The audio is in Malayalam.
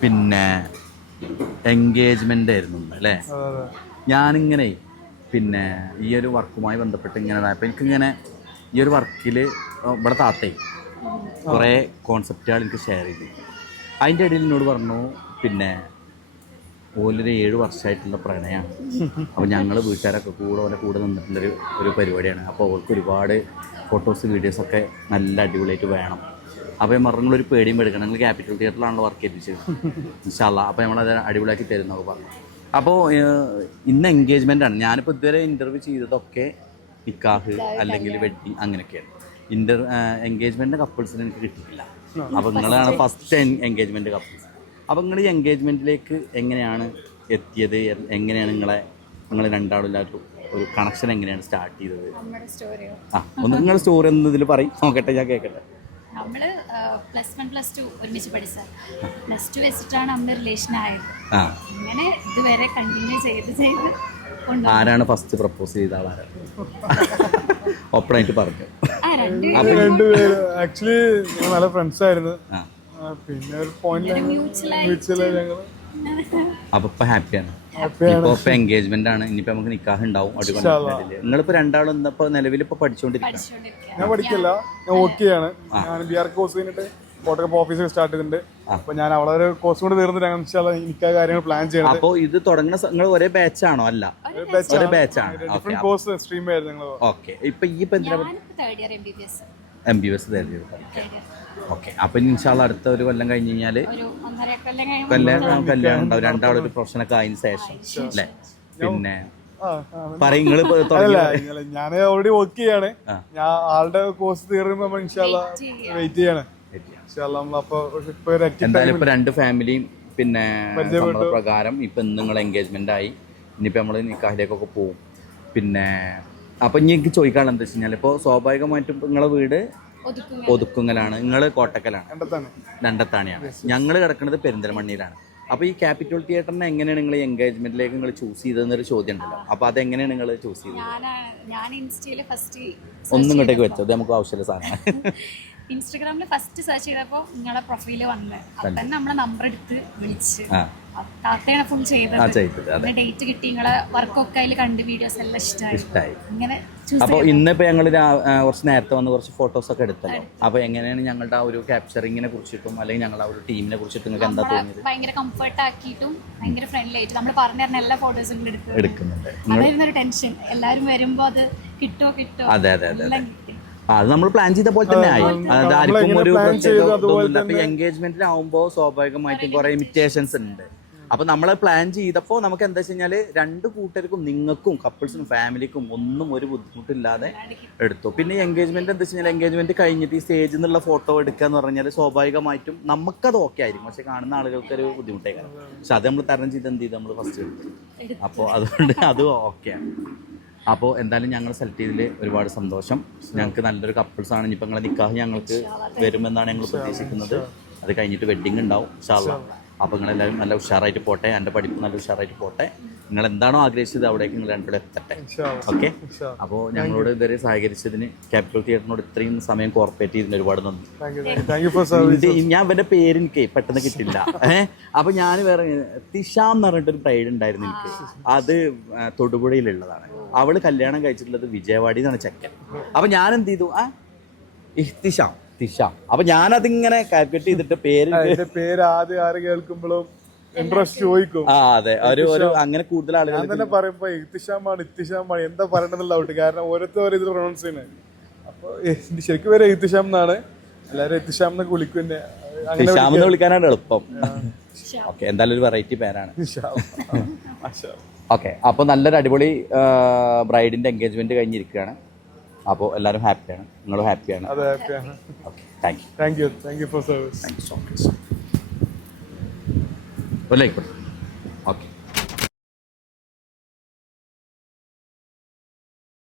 പിന്നെ എൻഗേജ്മെൻ്റ് ആയിരുന്നു അല്ലേ? ഞാനിങ്ങനെ പിന്നെ ഈ ഒരു വർക്കുമായി ബന്ധപ്പെട്ട് ഇങ്ങനെ അപ്പോൾ എനിക്കിങ്ങനെ ഈ ഒരു വർക്കിൽ ഇവിടെ താത്തേ കുറേ കോൺസെപ്റ്റുകൾ എനിക്ക് ഷെയർ ചെയ്തു. അതിൻ്റെ ഇടയിൽ എന്നോട് പറഞ്ഞു പിന്നെ ഓലൊരു 7 വർഷമായിട്ടുള്ള പ്രണയമാണ്. അപ്പോൾ ഞങ്ങൾ വീട്ടുകാരൊക്കെ കൂടെ നിന്നിട്ടുള്ളൊരു ഒരു പരിപാടിയാണ്. അപ്പോൾ അവർക്ക് ഒരുപാട് ഫോട്ടോസ് വീഡിയോസൊക്കെ നല്ല അടിപൊളിയായിട്ട് വേണം. അപ്പോൾ നിങ്ങളൊരു പേടിയും എടുക്കണം, നിങ്ങൾ ക്യാപിറ്റൽ തിയേറ്ററിലാണല്ലോ വർക്ക് ചെയ്യിപ്പിച്ചത് ഇൻഷാ അല്ലാഹ്. അപ്പോൾ നമ്മളത് അടിപൊളിയാക്കി തരുന്നൊക്കെ പറഞ്ഞു. അപ്പോൾ ഇന്ന് എൻഗേജ്മെൻ്റാണ്. ഞാനിപ്പോൾ ഇതുവരെ ഇൻ്റർവ്യൂ ചെയ്തതൊക്കെ നിക്കാഹ് അല്ലെങ്കിൽ വെഡ്ഡിങ് അങ്ങനെയൊക്കെയാണ്. എൻഗേജ്മെൻറ്റ് കപ്പിൾസിന് എനിക്ക് കിട്ടിയിട്ടില്ല. അപ്പോൾ നിങ്ങളാണ് ഫസ്റ്റ് എൻഗേജ്മെൻറ്റ് കപ്പിൾസ്. അപ്പോൾ നിങ്ങൾ ഈ എൻഗേജ്മെൻറ്റിലേക്ക് എങ്ങനെയാണ് എത്തിയത്? എങ്ങനെയാണ് നിങ്ങൾ രണ്ടാളില്ലാത്ത ഒരു കണക്ഷൻ എങ്ങനെയാണ് സ്റ്റാർട്ട് ചെയ്തത്? ഒന്ന് നിങ്ങളുടെ സ്റ്റോറി ഒന്ന് ഇതിൽ പറയും നോക്കട്ടെ, ഞാൻ കേൾക്കട്ടെ. നമ്മൾ +1 +2 ഒരുമിച്ച് പഠിച്ചത്. +2 വെച്ചിട്ടാണ് നമ്മൾ റിലേഷൻ ആയത്. അങ്ങനെ ഇതുവരെ കണ്ടിന്യൂ ചെയ്ത് ആരാണ് ഫസ്റ്റ് പ്രപ്പോസ് ചെയ്ത ആളാണ്? ഒപ്പണായിട്ട് പറഞ്ഞു. രണ്ടുപേര് ആക്ച്വലി ഞങ്ങൾ നല്ല ഫ്രണ്ട്സ് ആയിരുന്നു. പിന്നെ ഒരു പോയിന്റ് അപ്പൊ ഇപ്പൊ ഹാപ്പിയാണ്. ഇപ്പൊ എൻഗേജ്മെന്റ് ആണ്. ഇനിയിപ്പോ നമുക്ക് നിക്കാഹ് ഉണ്ടാവും. നിങ്ങളിപ്പോ രണ്ടാളും ഇന്നിപ്പോ നിലവിൽ ഇപ്പൊ പഠിച്ചോണ്ടിരിക്കുക. ഞാൻ പഠിക്കില്ല, ഞാൻ വർക്ക് ചെയ്യാണ്. ഞാൻ BR കോഴ്സ് കഴിഞ്ഞിട്ട് ഫോട്ടോഗ്രാഫ് ഓഫീസിൽ സ്റ്റാർട്ട് ചെയ്തിട്ടുണ്ട്. അപ്പൊ ഞാൻ അവളെ കോഴ്സ് കൊണ്ട് തീർന്നിട്ട് എനിക്ക് കാര്യങ്ങൾ പ്ലാൻ ചെയ്യണം. അപ്പൊ ഇത് തുടങ്ങുന്ന നിങ്ങൾ ഒരേ ബാച്ചാണോ? അല്ല, ഒരേ ബാച്ചാണ്. ഡിഫറെന്റ് കോഴ്സ് സ്ട്രീം ആയിരുന്നു. ഓക്കെ. ഇപ്പൊ ഈ MBBS ഓക്കെ. അപ്പൊ ഇൻഷാല്ലാ അടുത്ത ഒരു കൊല്ലം കഴിഞ്ഞ് കഴിഞ്ഞാല് കല്യാണം ഉണ്ടാവും. രണ്ടാളൊരു പ്രൊഫഷനൊക്കെ ആയതിനു ശേഷം അല്ലേ? പിന്നെ നിങ്ങൾ ഞാൻ ഓൾറെഡി വർക്ക് ചെയ്യാണ്. ഞാൻ ആളുടെ കോഴ്സ് തീർന്നുമ്പോ ഇൻഷാല്ലാ വെയിറ്റ് ചെയ്യാണ്. എന്തായാലും ഇപ്പൊ രണ്ട് ഫാമിലിയും പിന്നെ പ്രകാരം ഇപ്പൊ നിങ്ങൾ എൻഗേജ്മെന്റ് ആയി. ഇനിയിപ്പോ നമ്മള് നിക്കാഹിലേക്കൊക്കെ പോവും. പിന്നെ അപ്പൊ ഇനി എനിക്ക് ചോദിക്കാനുള്ള എന്താ വെച്ച് കഴിഞ്ഞാൽ, ഇപ്പൊ സ്വാഭാവികമായിട്ടും നിങ്ങളെ വീട് ഒതുക്കുങ്ങലാണ്, നിങ്ങൾ കോട്ടക്കലാണ്, രണ്ടത്താണിയാണ്. ഞങ്ങൾ കിടക്കുന്നത് പെരിന്തൽമണ്ണയിലാണ്. അപ്പോൾ ഈ ക്യാപിറ്റൽ തിയേറ്ററിനെ എങ്ങനെയാണ് നിങ്ങൾ എൻഗേജ്മെന്റിലേക്ക് നിങ്ങൾ ചൂസ് ചെയ്തതെന്നൊരു ചോദ്യം ഉണ്ടല്ലോ. അപ്പോൾ അതെങ്ങനെയാണ് നിങ്ങൾ ചൂസ് ചെയ്തത്? ഒന്നും ഇങ്ങോട്ടേക്ക് വെച്ചത് നമുക്ക് ആവശ്യമുള്ള സാധനമാണ്. ഇൻസ്റ്റാഗ്രാമിൽ ഫസ്റ്റ് സെർച്ച് ചെയ്തപ്പോൾ നിങ്ങളെ പ്രൊഫൈല് വന്നത്. അപ്പം തന്നെ നമ്മളെ നമ്പർ എടുത്ത് വിളിച്ച് താത്തയാണ് ഫുൾ ചെയ്തത്. ഡേറ്റ് കിട്ടി, നിങ്ങളെ വർക്കൊക്കെ അതിൽ കണ്ട് വീഡിയോസ് എല്ലാം ഇഷ്ടമായി. അങ്ങനെ അപ്പോൾ ഇന്നിപ്പോൾ ഞങ്ങൾ കുറച്ച് നേരത്തെ വന്ന് കുറച്ച് ഫോട്ടോസൊക്കെ എടുത്തല്ലോ. അപ്പോൾ എങ്ങനെയാണ് ഞങ്ങളുടെ ആ ഒരു ക്യാപ്ചറിങ്ങിനെ കുറിച്ചിട്ടും അല്ലെങ്കിൽ ഞങ്ങളുടെ ആ ഒരു ടീമിനെ കുറിച്ചിട്ടും നിങ്ങൾക്ക് എന്താ തോന്നിയത്? ഭയങ്കര കംഫർട്ട് ആക്കിയിട്ടും ഭയങ്കര ഫ്രണ്ട്ലി ആയിട്ട് നമ്മൾ പറഞ്ഞു തരുന്ന എല്ലാ ഫോട്ടോസും എടുക്കുന്നുണ്ട്. അതായിരുന്നൊരു ടെൻഷൻ, എല്ലാവരും വരുമ്പോൾ അത് കിട്ടുമോ. അതെ. അത് നമ്മൾ പ്ലാൻ ചെയ്ത പോലെ തന്നെ ആയി. അതായത് ആർക്കും ഒരു പ്രത്യേക എൻഗേജ്മെന്റിലാവുമ്പോൾ സ്വാഭാവികമായിട്ടും കുറെ ഇമിറ്റേഷൻസ് ഉണ്ട്. അപ്പൊ നമ്മൾ പ്ലാൻ ചെയ്തപ്പോൾ നമുക്ക് എന്താ വെച്ച് കഴിഞ്ഞാൽ രണ്ട് കൂട്ടർക്കും, നിങ്ങൾക്കും കപ്പിൾസിനും ഫാമിലിക്കും ഒന്നും ഒരു ബുദ്ധിമുട്ടില്ലാതെ എടുത്തു. പിന്നെ എൻഗേജ്മെന്റ് എന്താ വെച്ച് കഴിഞ്ഞാൽ എൻഗേജ്മെന്റ് കഴിഞ്ഞിട്ട് ഈ സ്റ്റേജിൽ നിന്നുള്ള ഫോട്ടോ എടുക്കുക എന്ന് പറഞ്ഞാൽ സ്വാഭാവികമായിട്ടും നമുക്കത് ഓക്കെ ആയിരിക്കും, പക്ഷെ കാണുന്ന ആളുകൾക്ക് ഒരു ബുദ്ധിമുട്ടായിരിക്കും. പക്ഷെ അത് നമ്മൾ തരണം ചെയ്ത് എന്ത് ചെയ്ത് നമ്മൾ ഫസ്റ്റ് എടുത്തു. അപ്പോൾ അതുകൊണ്ട് അത് ഓക്കെയാണ്. അപ്പോൾ എന്തായാലും ഞങ്ങൾ സെലക്ട് ചെയ്തതിൽ ഒരുപാട് സന്തോഷം. ഞങ്ങൾക്ക് നല്ലൊരു കപ്പിൾസാണ്. ഇനിയിപ്പോൾ നിങ്ങളെ നിക്കാഹ് ഞങ്ങൾക്ക് വരുമെന്നാണ് ഞങ്ങൾ പ്രതീക്ഷിക്കുന്നത്. അത് കഴിഞ്ഞിട്ട് വെഡ്ഡിങ് ഉണ്ടാവും ഇൻഷാ അല്ലാഹ്. അപ്പോൾ നിങ്ങളെല്ലാവരും നല്ല ഉഷാറായിട്ട് പോട്ടെ, എൻ്റെ പഠിപ്പ് നല്ല ഉഷാറായിട്ട് പോട്ടെ. നിങ്ങൾ എന്താണോ ആഗ്രഹിച്ചത് അവിടേക്ക് നിങ്ങൾ രണ്ടുകൂടെ എത്തട്ടെ. ഓക്കെ. അപ്പോൾ ഞങ്ങളോട് ഇതുവരെ സഹകരിച്ചതിന് ക്യാപിറ്റൽ തിയേറ്ററിനോട് ഇത്രയും സമയം കോർപ്പറേറ്റ് ചെയ്തതിന് ഒരുപാട് നന്ദി. ഞാൻ ഇവൻ്റെ പേര് എനിക്ക് പെട്ടെന്ന് കിട്ടില്ല. അപ്പോൾ ഞാൻ വേറെ തിഷാം എന്ന് പറഞ്ഞിട്ടൊരു ബ്രൈഡ് ഉണ്ടായിരുന്നു എനിക്ക്. അത് തൊടുപുഴയിലുള്ളതാണ്. അവള് കല്യാണം കഴിച്ചിട്ടുള്ളത് വിജയവാഡി എന്നാണ് ചെക്കൻ. അപ്പോൾ ഞാൻ എന്ത് ചെയ്തു, തിഷാം. അപ്പൊ ഞാനതിങ്ങനെ കാൽക്കുലേറ്റ് ചെയ്തിട്ട് പേര് ആദ്യം ആര് കേൾക്കുമ്പോഴും ഇൻട്രസ്റ്റ് ചോദിക്കും. അതെ, ഒരു അങ്ങനെ കൂടുതൽ ആളുകൾ തന്നെ പറയുമ്പോ ഇത്തിഷാമാണ് എന്താ പറയണമെന്നുള്ള ഡൗട്ട്. കാരണം ഓരോരുത്തരും ഇത് പ്രൊണൗൺസ് ചെയ്യുന്നത്. അപ്പൊ ശരിക്കും പേര് ഇത്തിഷാം എന്നാണ്, എല്ലാരും ഇത്തിഷാം എന്നൊക്കെ വിളിക്കും. തിഷാമെന്ന് വിളിക്കാനാണ് എളുപ്പം. ഓക്കെ, എന്തായാലും ഒരു വെറൈറ്റി പേരാണ്. ഓക്കെ. അപ്പോൾ നല്ലൊരു അടിപൊളി ബ്രൈഡിന്റെ എൻഗേജ്മെന്റ് കഴിഞ്ഞിരിക്കുകയാണ്. അപ്പോൾ എല്ലാവരും ഹാപ്പിയാണ്, നിങ്ങളും ഹാപ്പിയാണ്. Okay, thank you for service. Thank you so much.